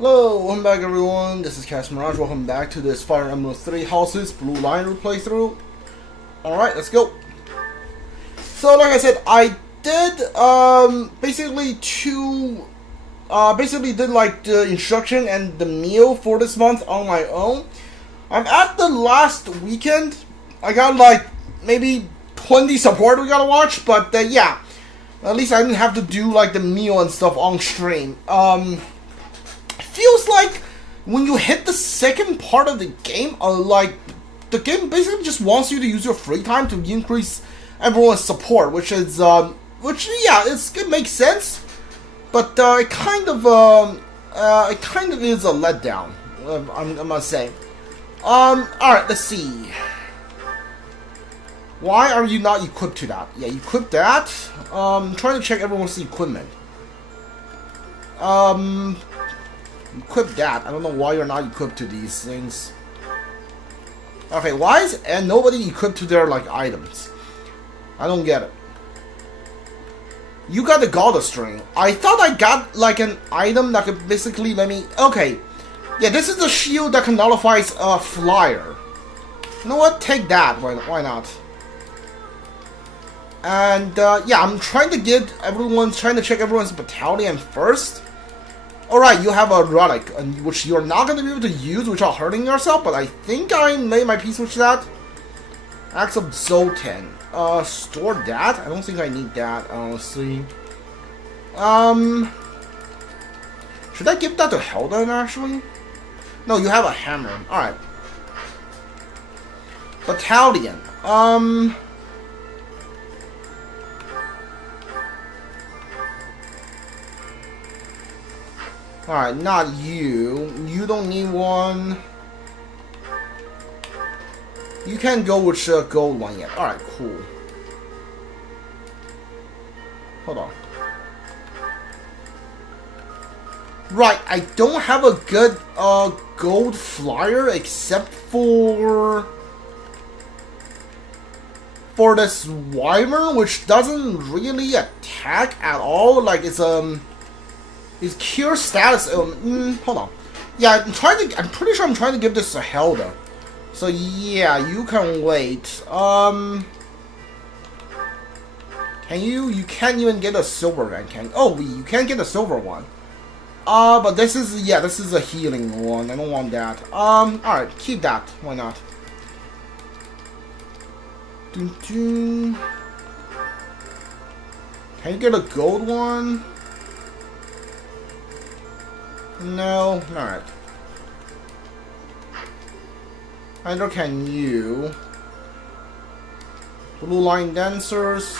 Hello, welcome back everyone, this is Garreg Mirage. Welcome back to this Fire Emblem 3 Houses Blue Line playthrough. Alright, let's go. So like I said, I did basically did like the instruction and the meal for this month on my own. I'm at the last weekend. I got like maybe 20 support we gotta watch, but yeah, at least I didn't have to do like the meal and stuff on stream. Feels like when you hit the second part of the game, like the game basically just wants you to use your free time to increase everyone's support, which is yeah, it makes sense, but it kind of is a letdown. I must say. All right, let's see. Why are you not equipped to that? Yeah, equip that. Trying to check everyone's equipment. Equip that. I don't know why you're not equipped to these things. Okay, why is and nobody equipped to their like items? I don't get it. You got the Gauda string. I thought I got like an item that could basically let me. Okay, yeah, this is the shield that can nullifies a flyer. You know what? Take that. Why not? And yeah, I'm trying to check everyone's battalion first. Alright, you have a relic, which you're not going to be able to use without hurting yourself, but I think I made my peace with that. Axe of Zoltan. Store that? I don't think I need that, honestly. Should I give that to Fódlan, actually? No, you have a hammer. Alright. Battalion. Alright, not you. You don't need one. You can't go with the gold one yet. Alright, cool. Hold on. Right, I don't have a good gold flyer except for this wyvern, which doesn't really attack at all. Like it's Is cure status? Hold on. Yeah, I'm pretty sure I'm trying to give this to Fódlan. So yeah, you can wait. Can you? You can't even get a silver one, can? Oh, you can't get a silver one. But this is a healing one. I don't want that. All right, keep that. Why not? Dun, dun. Can you get a gold one? No, alright. Neither can you. Blue line dancers.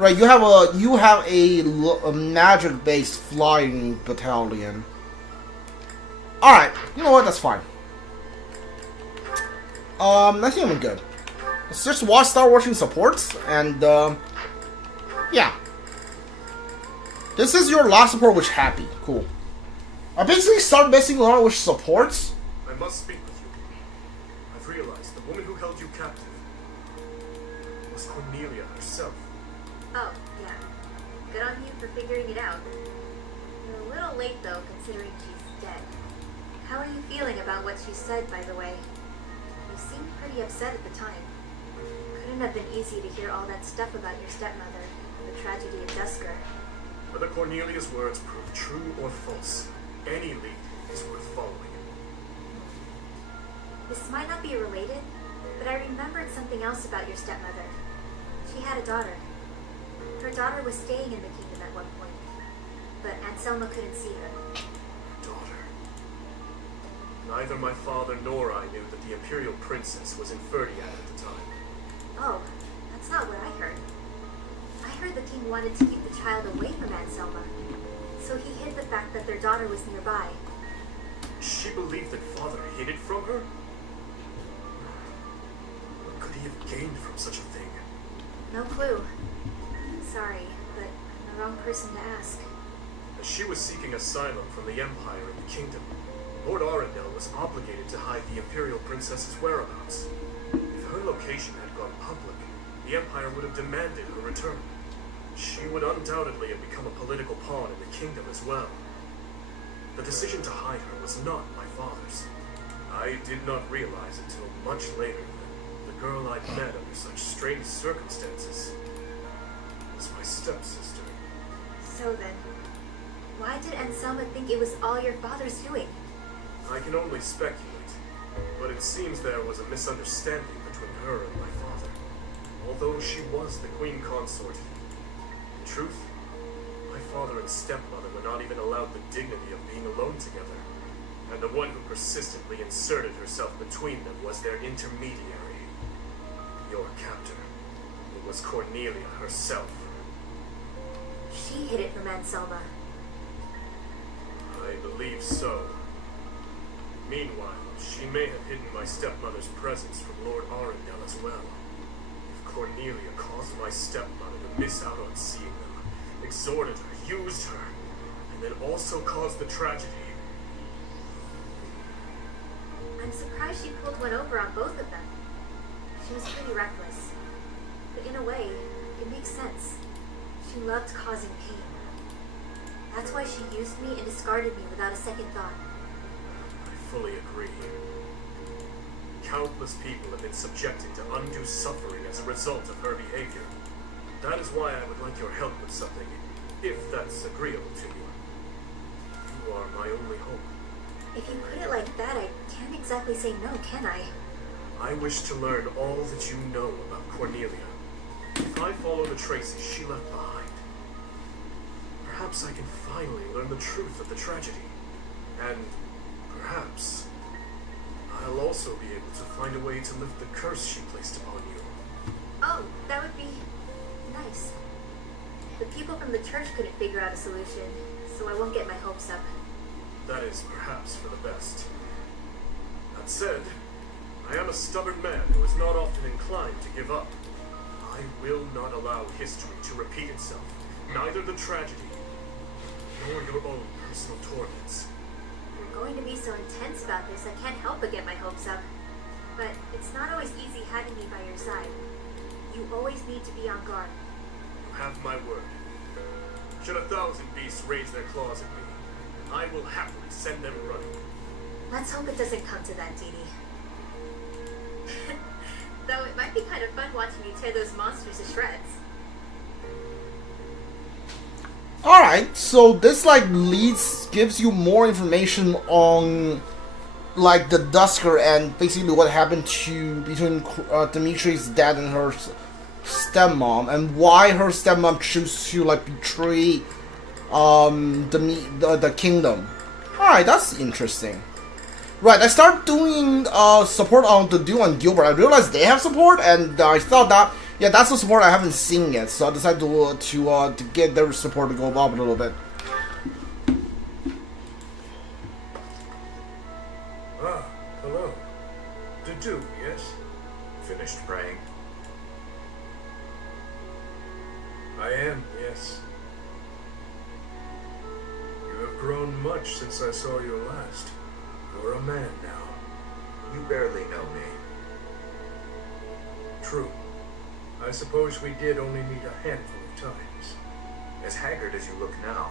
Right, you have a magic-based flying battalion. Alright, you know what? That's fine. I think I'm good. Let's just start watching supports and yeah. This is your last support, which happy. Cool. I basically start messing around with supports. I must speak with you. I've realized the woman who held you captive was Cornelia herself. Oh, yeah. Good on you for figuring it out. You're a little late, though, considering she's dead. How are you feeling about what she said, by the way? You seemed pretty upset at the time. Couldn't have been easy to hear all that stuff about your stepmother and the tragedy of Dusker. Whether Cornelia's words prove true or false, any lead is worth following. This might not be related, but I remembered something else about your stepmother. She had a daughter. Her daughter was staying in the kingdom at one point, but Anselma couldn't see her. Daughter. Neither my father nor I knew that the Imperial Princess was in Fódlan at the time. Oh, that's not what I heard. I heard the king wanted to keep the child away from Anselma, so he hid the fact that their daughter was nearby. She believed that father hid it from her? What could he have gained from such a thing? No clue. Sorry, but I'm the wrong person to ask. As she was seeking asylum from the Empire and the Kingdom, Lord Arundel was obligated to hide the Imperial Princess's whereabouts. If her location had gone public, the Empire would have demanded her return. she would undoubtedly have become a political pawn in the kingdom as well. The decision to hide her was not my father's. I did not realize until much later that the girl I'd met under such strange circumstances was my stepsister. So then, why did Anselma think it was all your father's doing? I can only speculate, but it seems there was a misunderstanding between her and my father. Although she was the queen consort, in truth, my father and stepmother were not even allowed the dignity of being alone together, and the one who persistently inserted herself between them was their intermediary, your captor. It was Cornelia herself. She hid it from Anselma. I believe so. Meanwhile, she may have hidden my stepmother's presence from Lord Arundel as well. If Cornelia caused my stepmother to miss out on seeing them, exhorted her, used her, and then also caused the tragedy. I'm surprised she pulled one over on both of them. She was pretty reckless. But in a way, it makes sense. She loved causing pain. That's why she used me and discarded me without a second thought. I fully agree. Countless people have been subjected to undue suffering as a result of her behavior. That is why I would like your help with something, if that's agreeable to you. You are my only hope. If you put it like that, I can't exactly say no, can I? I wish to learn all that you know about Cornelia. If I follow the traces she left behind, perhaps I can finally learn the truth of the tragedy. And perhaps I'll also be able to find a way to lift the curse she placed upon you. Oh, that would be nice. The people from the church couldn't figure out a solution, so I won't get my hopes up. That is perhaps for the best. That said, I am a stubborn man who is not often inclined to give up. I will not allow history to repeat itself, neither the tragedy, nor your own personal torments. You're going to be so intense about this, I can't help but get my hopes up. But it's not always easy having me by your side. You always need to be on guard. You have my word. Should 1,000 beasts raise their claws at me, I will happily send them running. Let's hope it doesn't come to that, Dee Dee. Though it might be kind of fun watching you tear those monsters to shreds. Alright, so this gives you more information on the Dusker and basically what happened between Dimitri's dad and her stepmom, and why her stepmom chose to betray the kingdom. Alright, that's interesting. Right, I started doing support on the Duo and Gilbert. I realized they have support, and I thought that, yeah, that's the support I haven't seen yet. So I decided to get their support to go up a little bit. Ah, hello. The Duke, yes? Finished praying? I am, yes. You have grown much since I saw you last. You're a man now. You barely know me. True. I suppose we did only meet a handful of times. As haggard as you look now,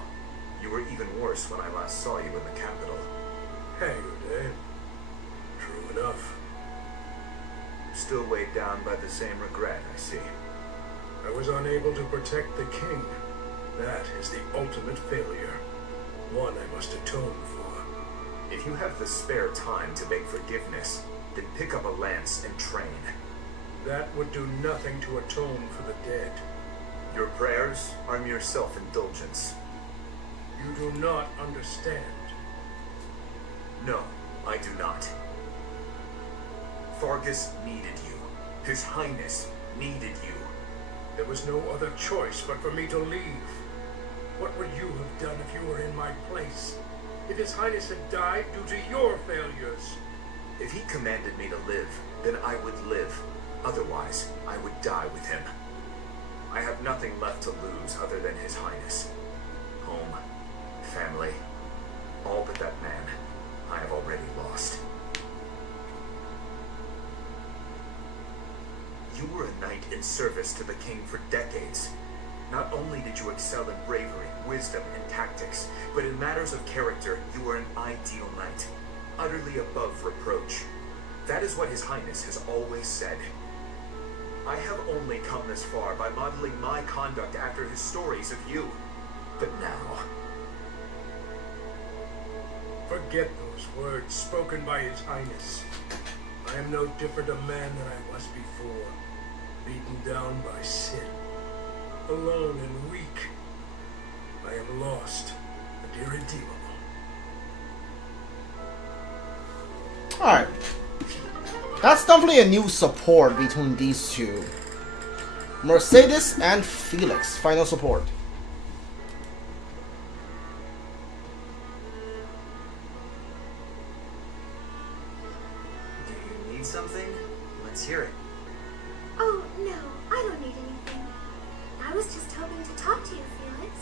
you were even worse when I last saw you in the capital. Haggard, eh? True enough. Still weighed down by the same regret, I see. I was unable to protect the king. That is the ultimate failure. One I must atone for. If you have the spare time to beg forgiveness, then pick up a lance and train. That would do nothing to atone for the dead. Your prayers are mere self-indulgence. You do not understand. No, I do not. Fargus needed you. His Highness needed you. There was no other choice but for me to leave. What would you have done if you were in my place? If His Highness had died due to your failures? If he commanded me to live, then I would live. Otherwise, I would die with him. I have nothing left to lose other than His Highness. Home, family, all but that man I have already lost. You were a knight in service to the king for decades. Not only did you excel in bravery, wisdom, and tactics, but in matters of character, you were an ideal knight, utterly above reproach. That is what His Highness has always said. I have only come this far by modeling my conduct after his stories of you. But now... Forget those words spoken by His Highness. I am no different a man than I was before, beaten down by sin, alone and weak. I am lost and irredeemable. Alright. That's definitely a new support between these two. Mercedes and Felix, final support. Do you need something? Let's hear it. Oh, no, I don't need anything. I was just hoping to talk to you, Felix.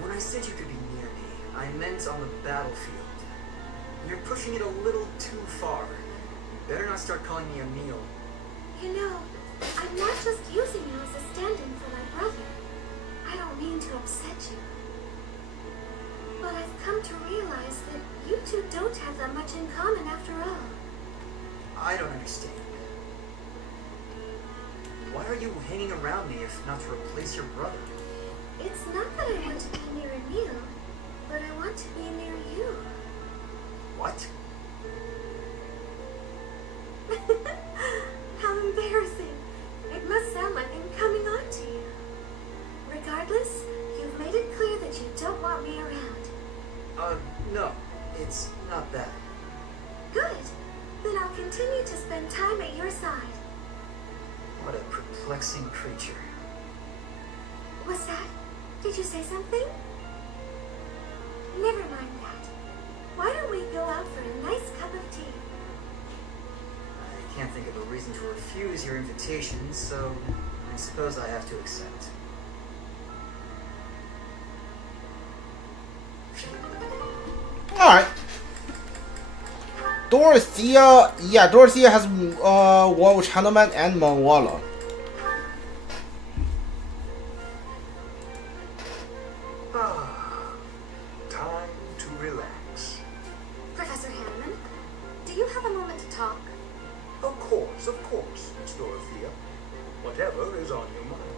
When I said you could be near me, I meant on the battlefield. You're pushing it a little too far. You better not start calling me Emil. You know, I'm not just using you as a stand-in for my brother. I don't mean to upset you. But I've come to realize that you two don't have that much in common after all. I don't understand. Why are you hanging around me if not to replace your brother? It's not that I want to be near Emil, but I want to be near you. What? How embarrassing. It must sound like I'm coming on to you. Regardless, you've made it clear that you don't want me around. No. It's not that. Good. Then I'll continue to spend time at your side. What a perplexing creature. What's that? Did you say something? Never mind that. Why don't we go out for a nice cup of tea? I can't think of a reason to refuse your invitation, so I suppose I have to accept. Alright. Dorothea, yeah, Dorothea has war with Hanuman and Monwala. Time to relax. Professor Hanuman, do you have a moment to talk? Of course, Miss Dorothea. Whatever is on your mind.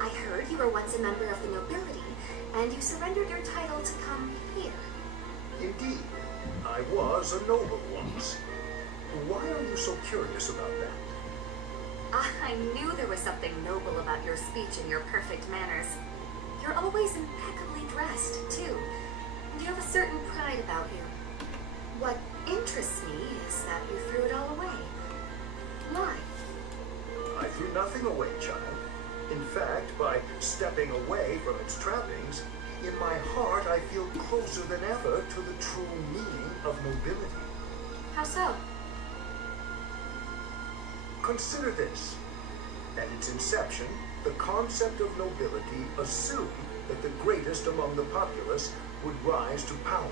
I heard you were once a member of the nobility, and you surrendered your title to come here. Indeed, I was a noble once. Why are you so curious about that? I knew there was something noble about your speech and your perfect manners. You're always impeccably dressed, too. And you have a certain pride about you. What interests me is that you threw it all away. Why? I threw nothing away, child. In fact, by stepping away from its trappings, in my heart I feel closer than ever to the true meaning of nobility. How so? Consider this. At its inception, the concept of nobility assumed that the greatest among the populace would rise to power.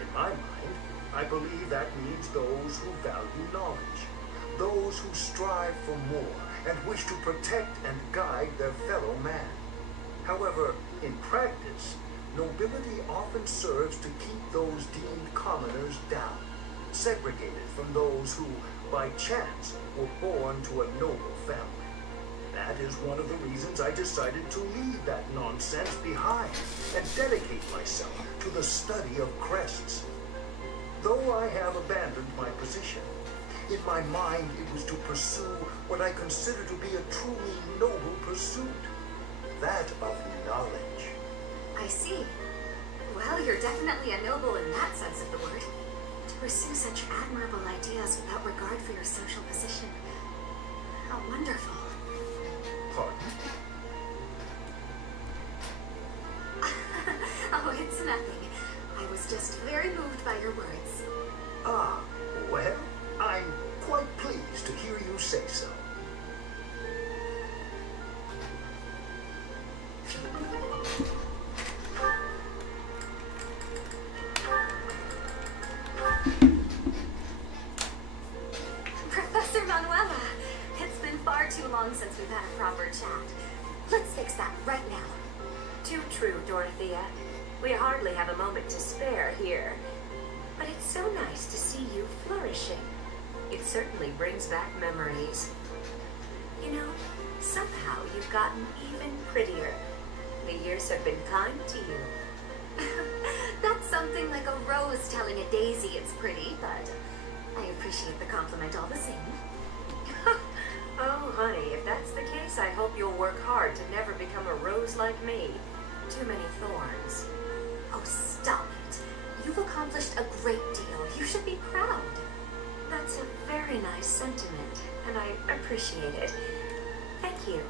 In my mind, I believe that means those who value knowledge, those who strive for more and wish to protect and guide their fellow man. However, in practice, nobility often serves to keep those deemed commoners down, segregated from those who, by chance, were born to a noble family. That is one of the reasons I decided to leave that nonsense behind and dedicate myself to the study of crests. Though I have abandoned my position, in my mind it was to pursue what I consider to be a truly noble pursuit, that of knowledge. I see. Well, you're definitely a noble in that sense of the word. To pursue such admirable ideas without regard for your social position. How wonderful. Pardon? Oh, it's nothing. I was just very moved by your words. Ah, well, I'm quite pleased to hear you say so. Professor Manuela, it's been far too long since we've had a proper chat. Let's fix that right now. Too true, Dorothea. We hardly have a moment to spare here. But it's so nice to see you flourishing. It certainly brings back memories. You know, somehow you've gotten even prettier. The years have been kind to you. That's something like a rose telling a daisy it's pretty, but I appreciate the compliment all the same. Oh, honey, if that's the case, I hope you'll work hard to never become a rose like me. Too many thorns. Oh, stop it. You've accomplished a great deal. You should be proud. That's a very nice sentiment, and I appreciate it. Thank you.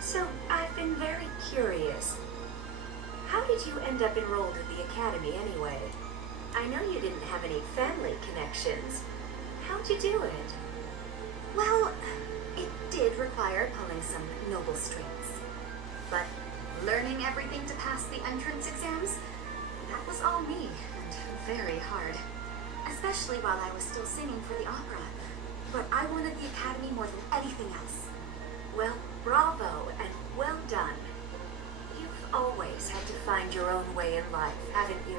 So, I've been very curious. How did you end up enrolled at the academy anyway? I know you didn't have any family connections. How'd you do it? Well, it did require pulling some noble strings. But learning everything to pass the entrance exams, that was all me, and very hard. Especially while I was still singing for the opera. But I wanted the academy more than anything else. Well, bravo, and well done. You've always had to find your own way in life, haven't you?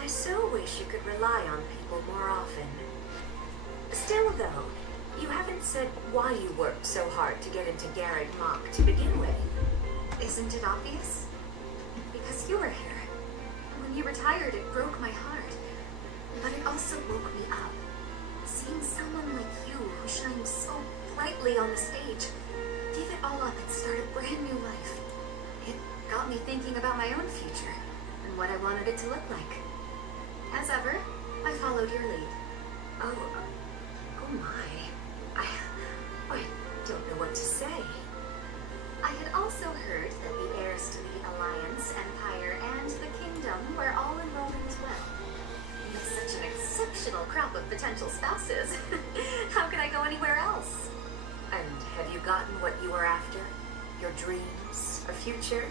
I so wish you could rely on people more often. Still, though, you haven't said why you worked so hard to get into Garreg Mach to begin with. Isn't it obvious? Because you were here. When you retired, it broke my heart. But it also woke me up. Seeing someone like you who shines so brightly on the stage, give it all up and start a brand new life. It got me thinking about my own future and what I wanted it to look like. As ever, I followed your lead. Oh my. I don't know what to say. I had also heard that the heirs to the Alliance, Empire, and the Kingdom were all enrolled as well. With such an exceptional crop of potential spouses, how could I go anywhere else? And have you gotten what you were after? Your dreams, a future,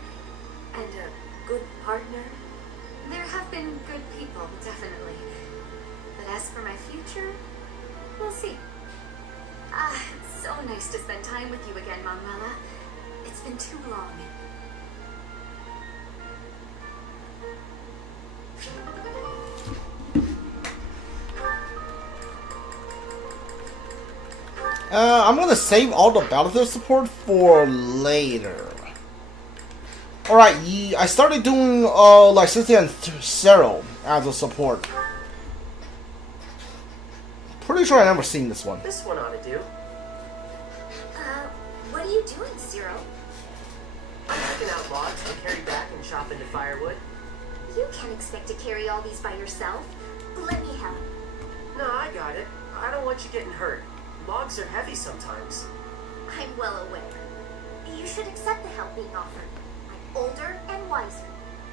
and a good partner? There have been good people, definitely. But as for my future, we'll see. It's so nice to spend time with you again, Manuela. It's been too long. I'm gonna save all the Byleth support for later. Alright, I started doing like 16th Zero as a support. Pretty sure I never seen this one. This one ought to do. What are you doing, Zero? I'm picking out logs to carry back and chop into firewood. You can't expect to carry all these by yourself. Let me help. No, I got it. I don't want you getting hurt. Logs are heavy sometimes. I'm well aware. You should accept the help being offered. I'm older and wiser.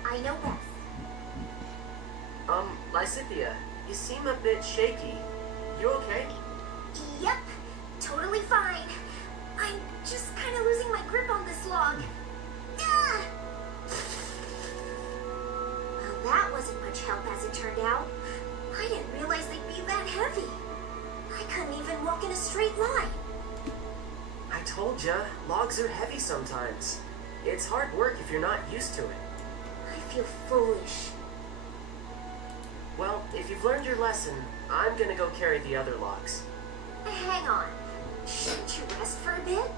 I know best. Lysithea, you seem a bit shaky. You okay? Yep, totally fine. I'm just kind of losing my grip on this log. Ah! Well, that wasn't much help as it turned out. I didn't realize they'd be that heavy. I couldn't even walk in a straight line. I told ya, logs are heavy sometimes. It's hard work if you're not used to it. I feel foolish. Well, if you've learned your lesson, I'm gonna go carry the other logs. Hang on. Shouldn't you rest for a bit?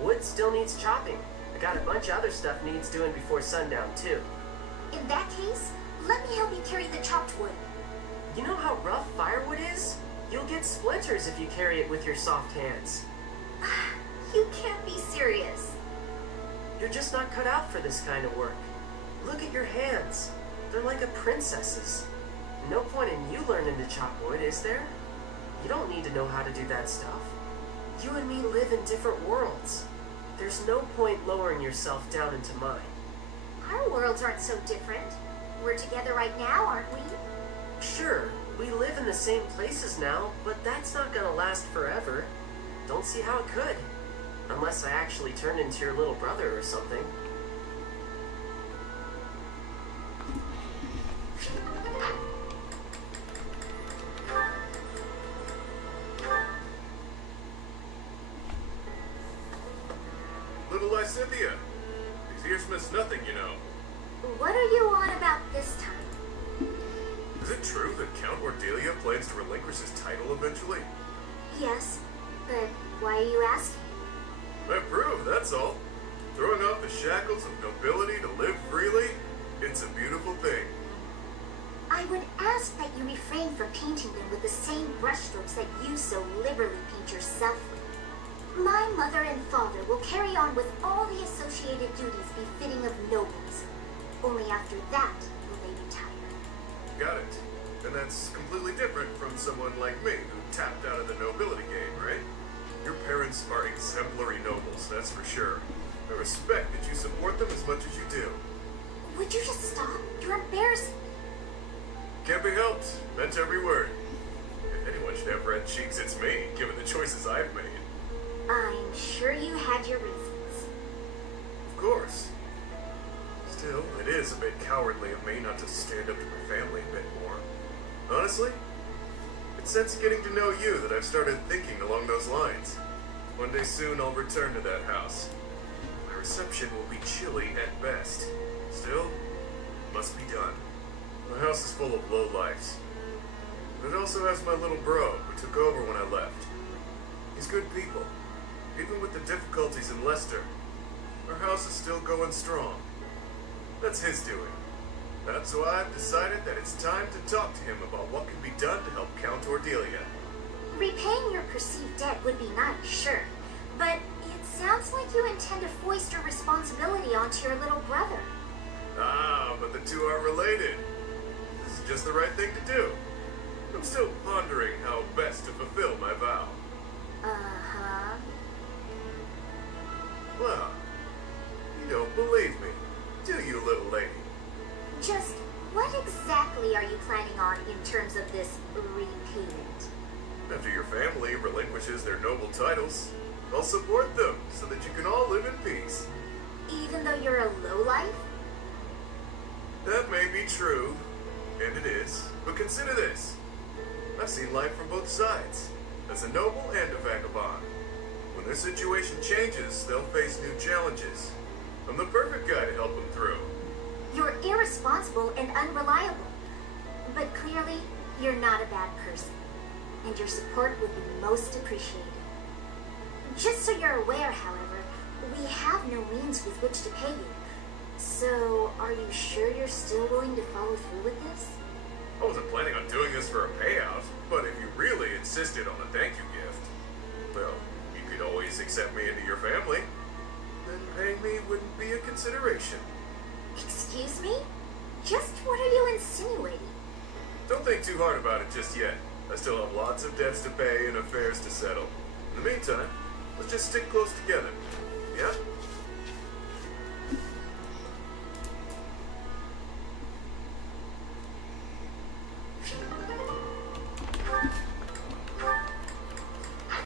Wood still needs chopping. I got a bunch of other stuff needs doing before sundown, too. In that case, let me help you carry the chopped wood. You know how rough firewood is? You'll get splinters if you carry it with your soft hands. You can't be serious. You're just not cut out for this kind of work. Look at your hands. They're like a princess's. No point in you learning to chop wood, is there? You don't need to know how to do that stuff. You and me live in different worlds. There's no point lowering yourself down into mine. Our worlds aren't so different. We're together right now, aren't we? Sure, we live in the same places now, but that's not gonna last forever. Don't see how it could. Unless I actually turned into your little brother or something. by Cynthia. These ears miss nothing, you know. What are you on about this time? Is it true that Count Cordelia plans to relinquish his title eventually? Yes, but why are you asking? I approve, that's all. Throwing off the shackles of nobility to live freely, it's a beautiful thing. I would ask that you refrain from painting them with the same brushstrokes that you so liberally paint yourself with. My mother and father will carry on with all the associated duties befitting of nobles. Only after that will they retire. Got it. And that's completely different from someone like me who tapped out of the nobility game, right? Your parents are exemplary nobles, that's for sure. I respect that you support them as much as you do. Would you just stop? You're embarrassing. Can't be helped. Meant every word. If anyone should have red cheeks, it's me, given the choices I've made. I'm sure you had your reasons. Of course. Still, it is a bit cowardly of me not to stand up to my family a bit more. Honestly, it's since getting to know you that I've started thinking along those lines. One day soon I'll return to that house. My reception will be chilly at best. Still, it must be done. My house is full of lowlifes. But it also has my little bro, who took over when I left. He's good people. Even with the difficulties in Leicester, our house is still going strong. That's his doing. That's why I've decided that it's time to talk to him about what can be done to help Count Cordelia. Repaying your perceived debt would be nice, sure. But it sounds like you intend to foist your responsibility onto your little brother. Ah, but the two are related. This is just the right thing to do. I'm still pondering how best to fulfill my vow. Uh-huh. Well, you don't believe me, do you, little lady? Just what exactly are you planning on in terms of this repayment? After your family relinquishes their noble titles, I'll support them so that you can all live in peace. Even though you're a lowlife? That may be true, and it is, but consider this. I've seen life from both sides, as a noble and a vagabond. When their situation changes, they'll face new challenges. I'm the perfect guy to help them through. You're irresponsible and unreliable. But clearly, you're not a bad person. And your support would be most appreciated. Just so you're aware, however, we have no means with which to pay you. So, are you sure you're still willing to follow through with this? I wasn't planning on doing this for a payout, but if you really insisted on a thank you gift, well, you could always accept me into your family. Then paying me wouldn't be a consideration. Excuse me? Just what are you insinuating? Don't think too hard about it just yet. I still have lots of debts to pay and affairs to settle. In the meantime, let's just stick close together. Yeah?